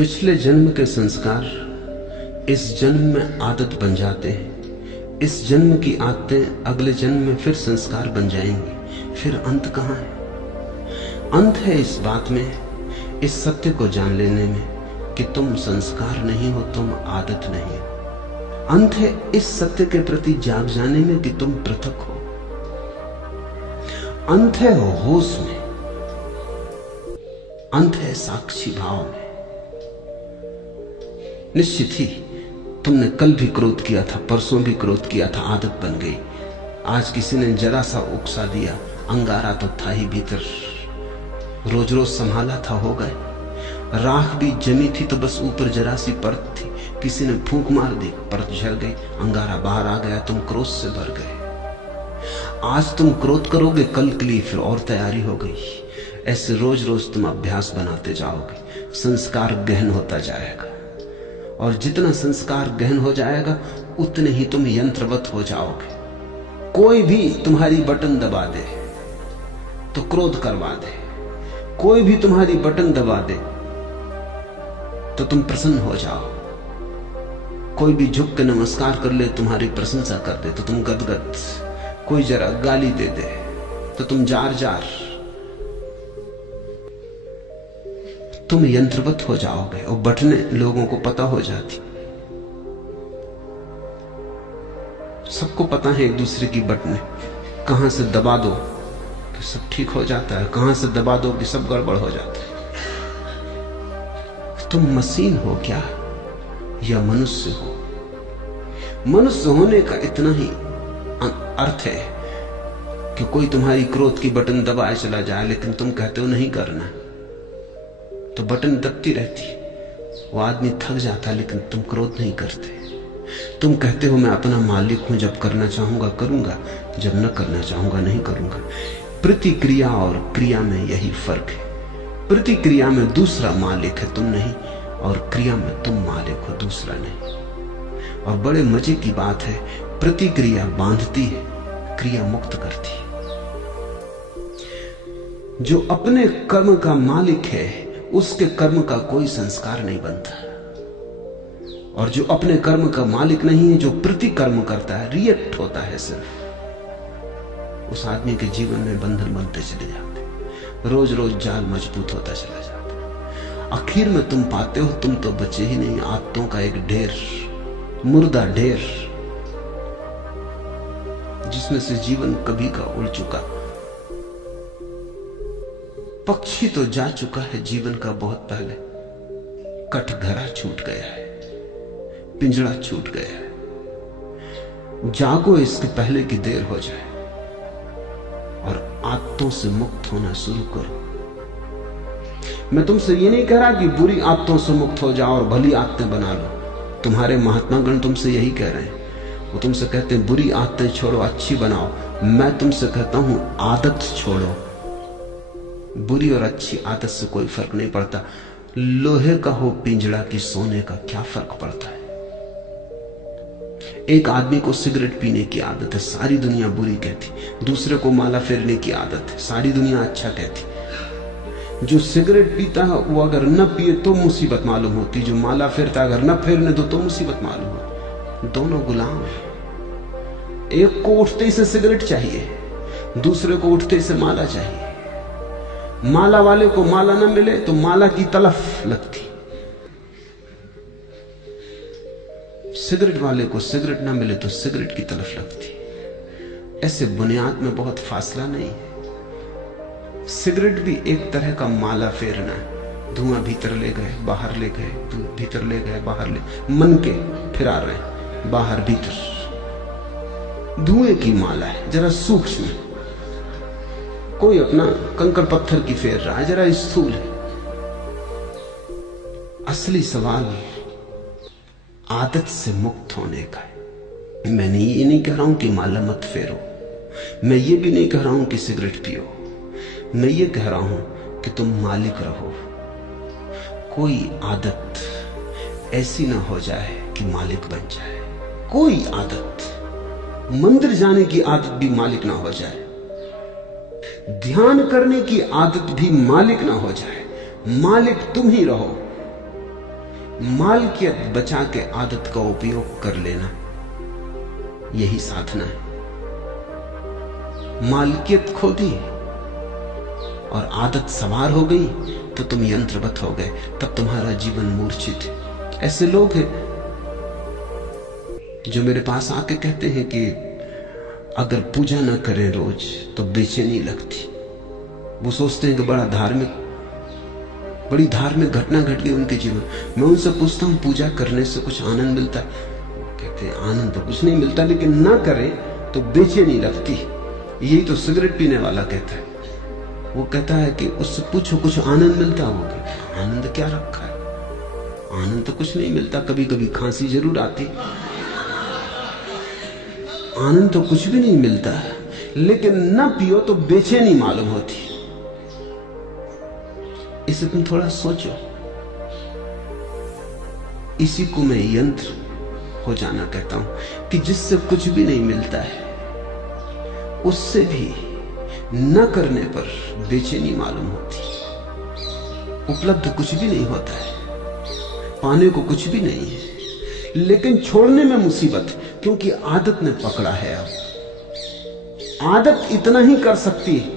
पिछले जन्म के संस्कार इस जन्म में आदत बन जाते हैं। इस जन्म की आदतें अगले जन्म में फिर संस्कार बन जाएंगी। फिर अंत कहाँ है? अंत है इस बात में, इस सत्य को जान लेने में कि तुम संस्कार नहीं हो, तुम आदत नहीं हो। अंत है इस सत्य के प्रति जाग जाने में कि तुम पृथक हो। अंत है होश में, अंत है साक्षी भाव में। निश्चित ही तुमने कल भी क्रोध किया था, परसों भी क्रोध किया था, आदत बन गई। आज किसी ने जरा सा उकसा दिया, अंगारा तो था ही भीतर, रोज रोज संभाला था, हो गए। राख भी जमी थी तो बस ऊपर जरा सी परत थी, किसी ने फूंक मार दी, परत झड़ गई, अंगारा बाहर आ गया, तुम क्रोध से भर गए। आज तुम क्रोध करोगे, कल के लिए फिर और तैयारी हो गई। ऐसे रोज रोज तुम अभ्यास बनाते जाओगे, संस्कार गहन होता जाएगा, और जितना संस्कार गहन हो जाएगा उतने ही तुम यंत्रवत हो जाओगे। कोई भी तुम्हारी बटन दबा दे तो क्रोध करवा दे, कोई भी तुम्हारी बटन दबा दे तो तुम प्रसन्न हो जाओ, कोई भी झुक के नमस्कार कर ले, तुम्हारी प्रशंसा कर दे तो तुम गदगद, कोई जरा गाली दे दे तो तुम जार जार, तुम यंत्रवत हो जाओगे। और बटने लोगों को पता हो जाती, सबको पता है एक दूसरे की बटने, कहां से दबा दो कि सब ठीक हो जाता है, कहां से दबा दो कि सब गड़बड़ हो जाता है। तुम मशीन हो क्या या मनुष्य हो? मनुष्य होने का इतना ही अर्थ है कि कोई तुम्हारी क्रोध की बटन दबाए चला जाए, लेकिन तुम कहते हो नहीं करना, तो बटन दबती रहती, वो आदमी थक जाता, लेकिन तुम क्रोध नहीं करते। तुम कहते हो मैं अपना मालिक हूं, जब करना चाहूंगा करूंगा, जब न करना चाहूंगा नहीं करूंगा। प्रतिक्रिया और क्रिया में यही फर्क है। प्रतिक्रिया में दूसरा मालिक है, तुम नहीं, और क्रिया में तुम मालिक हो, दूसरा नहीं। और बड़े मजे की बात है, प्रतिक्रिया बांधती है, क्रिया मुक्त करती है। जो अपने कर्म का मालिक है उसके कर्म का कोई संस्कार नहीं बनता, और जो अपने कर्म का मालिक नहीं है, जो प्रतिकर्म करता है, रिएक्ट होता है सिर्फ, उस आदमी के जीवन में बंधन बनते चले जाते, रोज रोज जाल मजबूत होता चला जाता। आखिर में तुम पाते हो तुम तो बचे ही नहीं, आदतों का एक ढेर, मुर्दा ढेर, जिसमें से जीवन कभी का उड़ चुका। पक्षी तो जा चुका है जीवन का बहुत पहले, कटघरा छूट गया है, पिंजड़ा छूट गया है। जागो इसके पहले कि देर हो जाए, और आदतों से मुक्त होना शुरू करो। मैं तुमसे ये नहीं कह रहा कि बुरी आदतों से मुक्त हो जाओ और भली आदतें बना लो। तुम्हारे महात्मागण तुमसे यही कह रहे हैं, वो तुमसे कहते हैं बुरी आदतें छोड़ो, अच्छी बनाओ। मैं तुमसे कहता हूं आदत छोड़ो। बुरी और अच्छी आदत से कोई फर्क नहीं पड़ता। लोहे का हो पिंजड़ा की सोने का, क्या फर्क पड़ता है? एक आदमी को सिगरेट पीने की आदत है, सारी दुनिया बुरी कहती। दूसरे को माला फेरने की आदत है, सारी दुनिया अच्छा कहती। जो सिगरेट पीता है वो अगर न पिए तो मुसीबत मालूम होती, जो माला फेरता अगर न फेरने दो तो मुसीबत मालूम होती। दोनों गुलाम हैं। एक को उठते से सिगरेट चाहिए, दूसरे को उठते से माला चाहिए। माला वाले को माला न मिले तो माला की तलफ लगती, सिगरेट वाले को सिगरेट न मिले तो सिगरेट की तलफ लगती। ऐसे बुनियाद में बहुत फासला नहीं है। सिगरेट भी एक तरह का माला फेरना है, धुआं भीतर ले गए बाहर ले गए, भीतर ले गए बाहर ले, मन के फिरा रहे बाहर भीतर। धुएं की माला है, जरा सूक्ष्म। कोई अपना कंकड़ पत्थर की फेर रहा है, जरा स्थूल है। असली सवाल आदत से मुक्त होने का है। मैं ये नहीं कह रहा हूं कि माला मत फेरो, मैं ये भी नहीं कह रहा हूं कि सिगरेट पियो, मैं ये कह रहा हूं कि तुम मालिक रहो। कोई आदत ऐसी ना हो जाए कि मालिक बन जाए। कोई आदत, मंदिर जाने की आदत भी मालिक ना हो जाए, ध्यान करने की आदत भी मालिक ना हो जाए। मालिक तुम ही रहो। मालकियत बचा के आदत का उपयोग कर लेना, यही साधना है। मालकियत खो दी और आदत सवार हो गई तो तुम यंत्रवत हो गए, तब तुम्हारा जीवन मूर्छित है। ऐसे लोग हैं जो मेरे पास आके कहते हैं कि अगर पूजा ना करें रोज तो बेचैनी लगती। वो सोचते हैं कि बड़ी धार्मिक घटना घट गई उनके जीवन। मैं उनसे पूछता हूं पूजा करने से कुछ आनंद मिलता है? कहते हैं आनंद तो कुछ नहीं मिलता, लेकिन ना करें तो बेचैनी लगती। यही तो सिगरेट पीने वाला कहता है। वो कहता है कि उससे पूछो कुछ आनंद मिलता होगा। आनंद क्या रखा है? आनंद तो कुछ नहीं मिलता, कभी कभी खांसी जरूर आती। आनंद तो कुछ भी नहीं मिलता, लेकिन ना पियो तो बेचैनी मालूम होती। इसे तुम थोड़ा सोचो। इसी को मैं यंत्र हो जाना कहता हूं कि जिससे कुछ भी नहीं मिलता है, उससे भी न करने पर बेचैनी मालूम होती। उपलब्ध कुछ भी नहीं होता है, पाने को कुछ भी नहीं है, लेकिन छोड़ने में मुसीबत, क्योंकि आदत ने पकड़ा है। अब आदत इतना ही कर सकती है,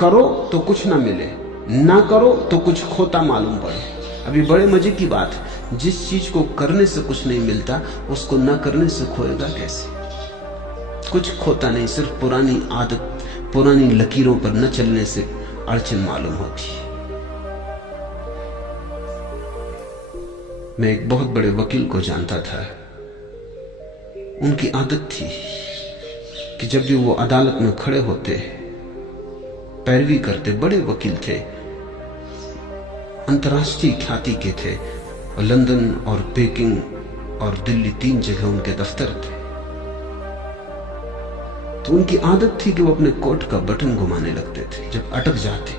करो तो कुछ ना मिले, ना करो तो कुछ खोता मालूम पड़े। अभी बड़े मजे की बात है, जिस चीज को करने से कुछ नहीं मिलता उसको ना करने से खोएगा कैसे? कुछ खोता नहीं, सिर्फ पुरानी आदत, पुरानी लकीरों पर न चलने से अड़चन मालूम होती। मैं एक बहुत बड़े वकील को जानता था। उनकी आदत थी कि जब भी वो अदालत में खड़े होते, पैरवी करते, बड़े वकील थे, अंतर्राष्ट्रीय ख्याति के थे, और लंदन और पेकिंग और दिल्ली 3 जगह उनके दफ्तर थे। तो उनकी आदत थी कि वो अपने कोट का बटन घुमाने लगते थे जब अटक जाते।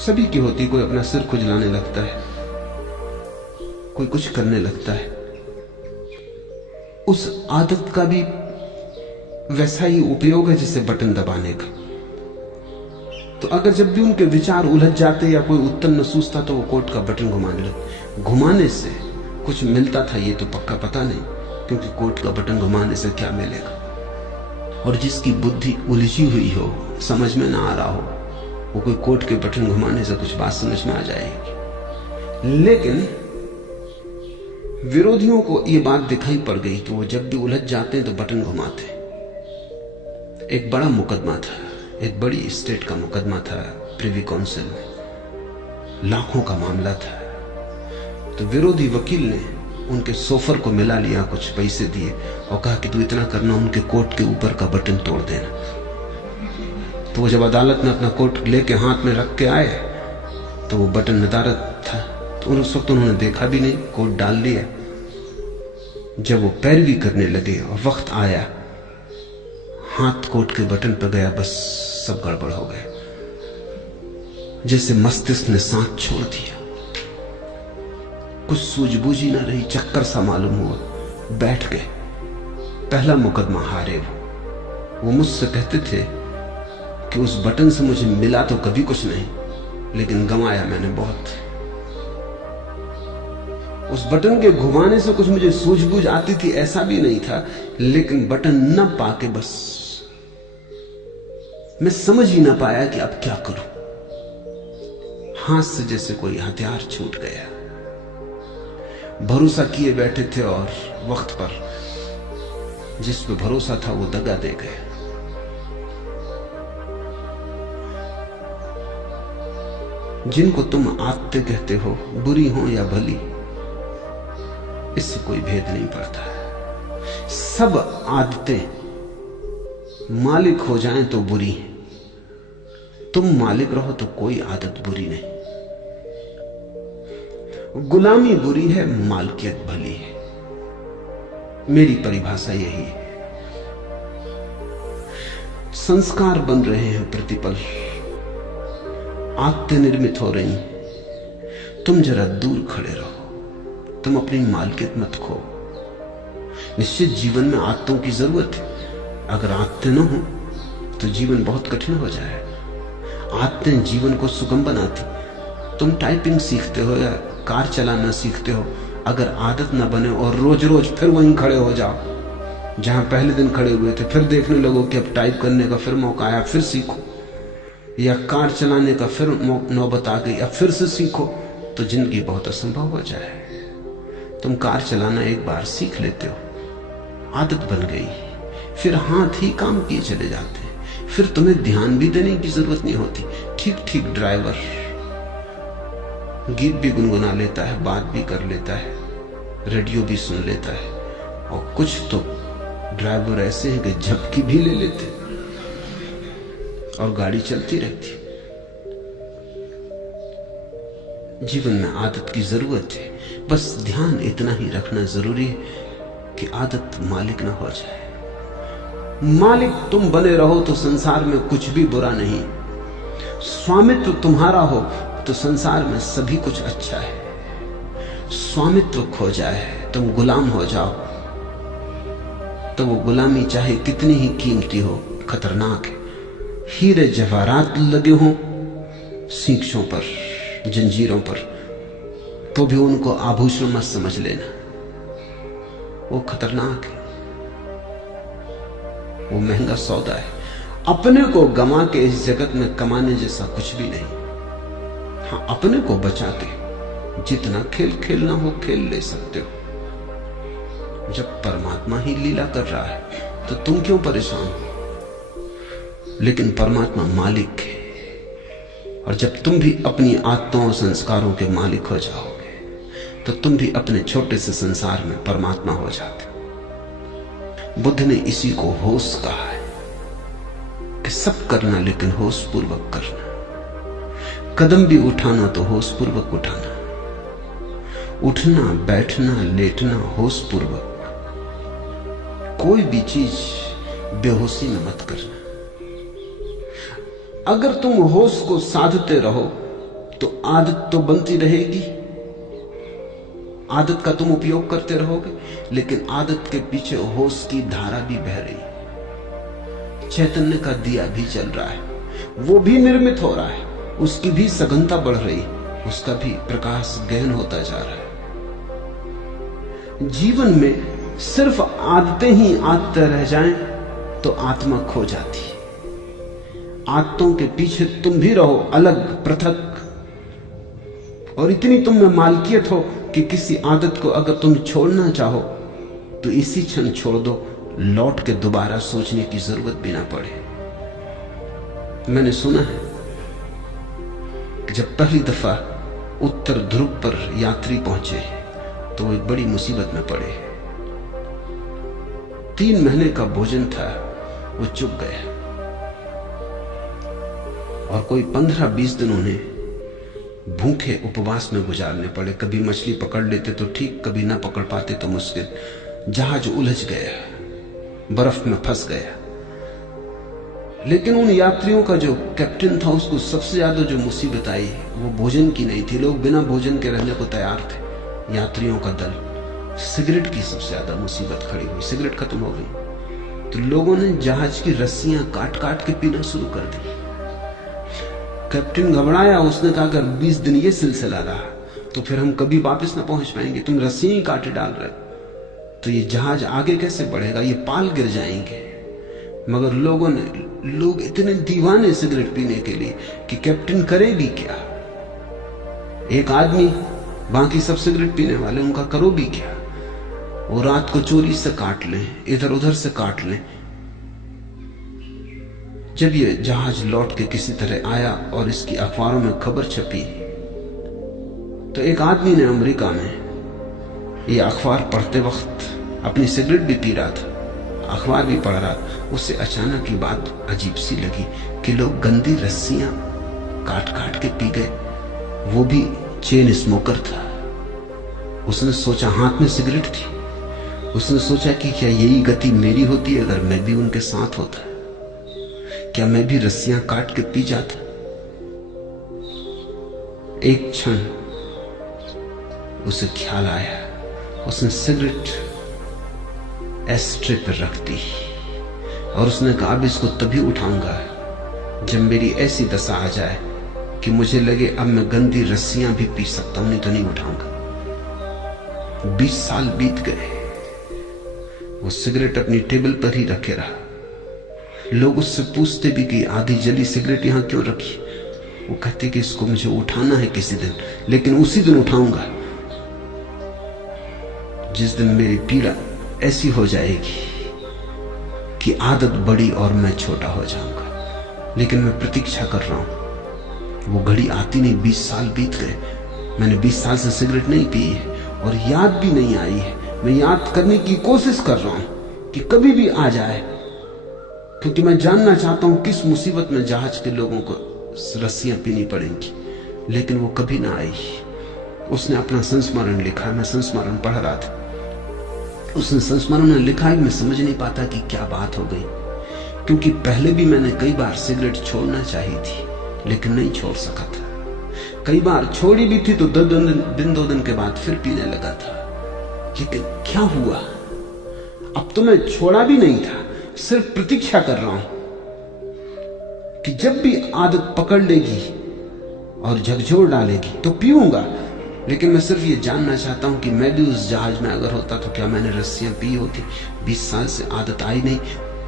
सभी की होती, कोई अपना सिर खुजलाने लगता है, कोई कुछ करने लगता है। उस आदत का भी वैसा ही उपयोग है जैसे बटन दबाने का। तो अगर जब भी उनके विचार उलझ जाते या कोई उत्तर न सूझता तो वो कोट का बटन घुमाने लगते। घुमाने से कुछ मिलता था ये तो पक्का पता नहीं, क्योंकि कोट का बटन घुमाने से क्या मिलेगा। और जिसकी बुद्धि उलझी हुई हो, समझ में ना आ रहा हो, वो कोई कोट के बटन घुमाने से कुछ बात समझ में आ जाएगी। लेकिन विरोधियों को ये बात दिखाई पड़ गई कि वो जब भी उलझ जाते हैं तो बटन घुमाते। एक बड़ा मुकदमा था, एक बड़ी स्टेट का मुकदमा था, प्रिवी काउंसिल में लाखों का मामला था। तो विरोधी वकील ने उनके सोफर को मिला लिया, कुछ पैसे दिए और कहा कि तू इतना करना, उनके कोट के ऊपर का बटन तोड़ देना। तो वो जब अदालत में अपना कोट लेके हाथ में रख के आए तो वो बटन नदारद था। तो उस वक्त उन्होंने देखा भी नहीं, कोट डाल लिया। जब वो पैरवी करने लगे और वक्त आया, हाथ कोट के बटन पर गया, बस सब गड़बड़ हो गया। जैसे मस्तिष्क ने सांस छोड़ दिया, कुछ सूझबूझ ही ना रही, चक्कर सा मालूम हुआ, बैठ गए। पहला मुकदमा हारे वो मुझसे कहते थे कि उस बटन से मुझे मिला तो कभी कुछ नहीं, लेकिन गंवाया मैंने बहुत। उस बटन के घुमाने से कुछ मुझे सूझबूझ आती थी ऐसा भी नहीं था, लेकिन बटन न पाके बस मैं समझ ही ना पाया कि अब क्या करूं। हाथ से जैसे कोई हथियार छूट गया। भरोसा किए बैठे थे और वक्त पर जिस पे भरोसा था वो दगा दे गया। जिनको तुम आदतें कहते हो, बुरी हो या भली, इससे कोई भेद नहीं पड़ता है। सब आदतें मालिक हो जाएं तो बुरी हैं, तुम मालिक रहो तो कोई आदत बुरी नहीं। गुलामी बुरी है, मालकियत भली है। मेरी परिभाषा यही है। संस्कार बन रहे हैं प्रतिपल, आदतें निर्मित हो रही हैं। तुम जरा दूर खड़े रहो, तुम अपनी मालकियत मत खो। निश्चित जीवन में आदतों की जरूरत है। अगर आदतें न हो तो जीवन बहुत कठिन हो जाए। आदतें जीवन को सुगम बनाती। तुम टाइपिंग सीखते हो या कार चलाना सीखते हो, अगर आदत न बने और रोज रोज फिर वहीं खड़े हो जाओ जहां पहले दिन खड़े हुए थे, फिर देखने लगो कि अब टाइप करने का फिर मौका आया, फिर सीखो, या कार चलाने का फिर नौबत आ गई, अब फिर से सीखो, तो जिंदगी बहुत असंभव हो जाए। तुम कार चलाना एक बार सीख लेते हो, आदत बन गई, फिर हाथ ही काम किए चले जाते हैं, फिर तुम्हें ध्यान भी देने की जरूरत नहीं होती। ठीक ठीक ड्राइवर गीत भी गुनगुना लेता है, बात भी कर लेता है, रेडियो भी सुन लेता है, और कुछ तो ड्राइवर ऐसे हैं कि झपकी भी ले लेते और गाड़ी चलती रहती। जीवन में आदत की जरूरत है, बस ध्यान इतना ही रखना जरूरी है कि आदत मालिक ना हो जाए। मालिक तुम बने रहो तो संसार में कुछ भी बुरा नहीं, स्वामित्व तुम्हारा हो तो संसार में सभी कुछ अच्छा है। स्वामित्व खो जाए, तुम गुलाम हो जाओ, तो वो गुलामी चाहे कितनी ही कीमती हो खतरनाक है। हीरे जवाहरात लगे हों सींचों पर, जंजीरों पर, तो भी उनको आभूषण मत समझ लेना, वो खतरनाक है, वो महंगा सौदा है। अपने को गमा के इस जगत में कमाने जैसा कुछ भी नहीं। हाँ, अपने को बचा के जितना खेल खेलना हो खेल ले सकते हो। जब परमात्मा ही लीला कर रहा है तो तुम क्यों परेशान हो? लेकिन परमात्मा मालिक है, और जब तुम भी अपनी आत्माओं और संस्कारों के मालिक हो जाओगे तो तुम भी अपने छोटे से संसार में परमात्मा हो जाते हो। बुद्ध ने इसी को होश कहा है कि सब करना लेकिन होश पूर्वक करना। कदम भी उठाना तो होश पूर्वक उठाना, उठना बैठना लेटना होश पूर्वक। कोई भी चीज बेहोशी में मत करना। अगर तुम होश को साधते रहो तो आदत तो बनती रहेगी, आदत का तुम उपयोग करते रहोगे, लेकिन आदत के पीछे होश की धारा भी बह रही। चैतन्य का दिया भी जल रहा है, वो भी निर्मित हो रहा है, उसकी भी सघनता बढ़ रही, उसका भी प्रकाश गहन होता जा रहा है। जीवन में सिर्फ आदतें ही आदतें रह जाएं तो आत्मा खो जाती है। आदतों के पीछे तुम भी रहो अलग पृथक, और इतनी तुम में मालकियत हो कि किसी आदत को अगर तुम छोड़ना चाहो तो इसी क्षण छोड़ दो, लौट के दोबारा सोचने की जरूरत भी ना पड़े। मैंने सुना है कि जब पहली दफा उत्तर ध्रुव पर यात्री पहुंचे तो वो एक बड़ी मुसीबत में पड़े। 3 महीने का भोजन था, वो चुक गया, और कोई 15-20 दिन उन्हें भूखे उपवास में गुजारने पड़े। कभी मछली पकड़ लेते तो ठीक, कभी ना पकड़ पाते तो मुश्किल। जहाज उलझ गया, बर्फ में फंस गया। लेकिन उन यात्रियों का जो कैप्टन था, उसको सबसे ज्यादा जो मुसीबत आई वो भोजन की नहीं थी। लोग बिना भोजन के रहने को तैयार थे, यात्रियों का दल। सिगरेट की सबसे ज्यादा मुसीबत खड़ी हुई, सिगरेट खत्म हो गई तो लोगों ने जहाज की रस्सियां काट काट के पीना शुरू कर दी। कैप्टन घबराया, उसने कहा अगर 20 दिन ये सिलसिला रहा तो फिर हम कभी वापस ना पहुंच पाएंगे। तुम रस्सियां ही काटे डाल रहे तो ये जहाज आगे कैसे बढ़ेगा, ये पाल गिर जाएंगे। मगर लोग इतने दीवाने सिगरेट पीने के लिए कि कैप्टन करे भी क्या। एक आदमी, बाकी सब सिगरेट पीने वाले, उनका करो भी क्या। वो रात को चोरी से काट लें, इधर उधर से काट लें। जब ये जहाज लौट के किसी तरह आया और इसकी अखबारों में खबर छपी तो एक आदमी ने अमेरिका में ये अखबार पढ़ते वक्त अपनी सिगरेट भी पी रहा था, अखबार भी पढ़ रहा था। उससे अचानक की बात अजीब सी लगी कि लोग गंदी रस्सियां काट काट के पी गए, वो भी चेन स्मोकर था। उसने सोचा, हाथ में सिगरेट थी, उसने सोचा कि क्या यही गति मेरी होती अगर मैं भी उनके साथ होता, क्या मैं भी रस्सियां काट के पी जाता। एक क्षण उसे ख्याल आया, उसने सिगरेट एस्ट्रे पर रख दी और उसने कहा अब इसको तभी उठाऊंगा जब मेरी ऐसी दशा आ जाए कि मुझे लगे अब मैं गंदी रस्सियां भी पी सकता हूं, नहीं तो नहीं उठाऊंगा। 20 साल बीत गए, वो सिगरेट अपनी टेबल पर ही रखे रहा। लोग उससे पूछते भी कि आधी जली सिगरेट यहां क्यों रखी। वो कहते कि इसको मुझे उठाना है किसी दिन, लेकिन उसी दिन उठाऊंगा जिस दिन मेरी पीड़ा ऐसी हो जाएगी कि आदत बड़ी और मैं छोटा हो जाऊंगा। लेकिन मैं प्रतीक्षा कर रहा हूं, वो घड़ी आती नहीं। 20 साल बीत गए, मैंने 20 साल से सिगरेट नहीं पी है और याद भी नहीं आई है। मैं याद करने की कोशिश कर रहा हूं कि कभी भी आ जाए, क्योंकि मैं जानना चाहता हूं किस मुसीबत में जहाज के लोगों को रस्सियां पीनी पड़ेंगी। लेकिन वो कभी ना आई। उसने अपना संस्मरण लिखा, मैं संस्मरण पढ़ रहा था। उसने संस्मरण में लिखा है, मैं समझ नहीं पाता कि क्या बात हो गई, क्योंकि पहले भी मैंने कई बार सिगरेट छोड़ना चाहिए थी लेकिन नहीं छोड़ सका था। कई बार छोड़ी भी थी तो 2 दिन के बाद फिर पीने लगा था। लेकिन क्या हुआ, अब तो मैं छोड़ा भी नहीं था, सिर्फ प्रतीक्षा कर रहा हूं कि जब भी आदत पकड़ लेगी और झकझोर डालेगी तो पीऊंगा। लेकिन मैं सिर्फ ये जानना चाहता हूं कि मैं भी उस जहाज में अगर होता तो क्या मैंने रस्सियां पी होती। 20 साल से आदत आई नहीं,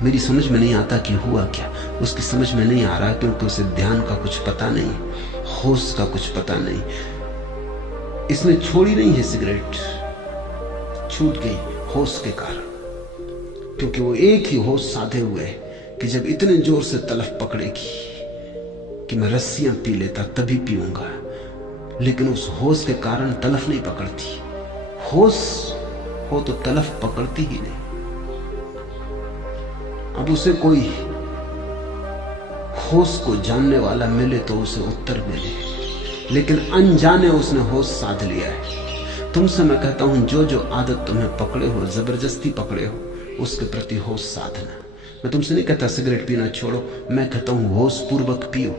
मेरी समझ में नहीं आता कि हुआ क्या। उसकी समझ में नहीं आ रहा क्योंकि उसे ध्यान का कुछ पता नहीं, होश का कुछ पता नहीं। इसने छोड़ी नहीं है सिगरेट, छूट गई होश के कारण, क्योंकि वो एक ही होश साधे हुए है कि जब इतने जोर से तलफ पकड़ेगी कि मैं रस्सियां पी लेता तभी पीऊंगा। लेकिन उस होश के कारण तलफ नहीं पकड़ती। होश हो तो तलफ पकड़ती ही नहीं। अब उसे कोई होश को जानने वाला मिले तो उसे उत्तर मिले, लेकिन अनजाने उसने होश साध लिया है। तुमसे मैं कहता हूं, जो जो आदत तुम्हें पकड़े हो, जबरदस्ती पकड़े हो, उसके प्रति होश साधना। मैं तुमसे नहीं कहता सिगरेट पीना छोड़ो, मैं कहता हूं होश पूर्वक पियो।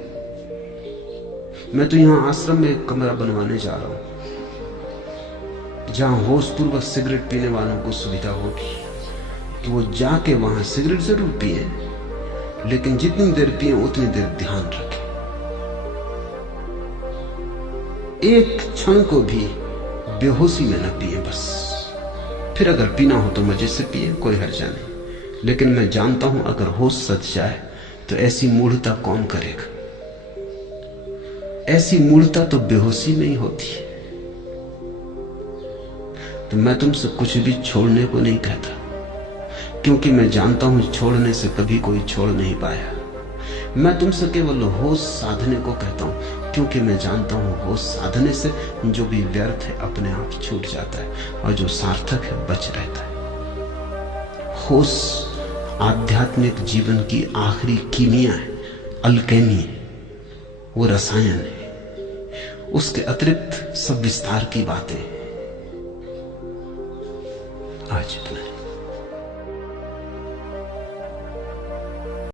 मैं तो यहां आश्रम में एक कमरा बनवाने जा रहा हूं जहां होश पूर्वक सिगरेट पीने वालों को सुविधा होगी कि वो जाके वहां सिगरेट जरूर पिए, लेकिन जितनी देर पिए उतनी देर ध्यान रखें। एक क्षण को भी बेहोशी में न पिए बस। फिर अगर पीना हो तो मजे से पिए, कोई हर्जा नहीं। लेकिन मैं जानता हूं अगर होश सज जाए तो ऐसी मूढ़ता कौन करेगा। ऐसी मूढ़ता तो बेहोशी में ही होती है। तो मैं तुमसे कुछ भी छोड़ने को नहीं कहता, क्योंकि मैं जानता हूं छोड़ने से कभी कोई छोड़ नहीं पाया। मैं तुमसे केवल होश साधने को कहता हूं, क्योंकि मैं जानता हूं होश साधने से जो भी व्यर्थ है अपने आप छूट जाता है और जो सार्थक है बच रहता है। होश आध्यात्मिक जीवन की आखिरी कीमिया है, अल्केमी है, वो रसायन है। उसके अतिरिक्त सब विस्तार की बातें। आज इतना है।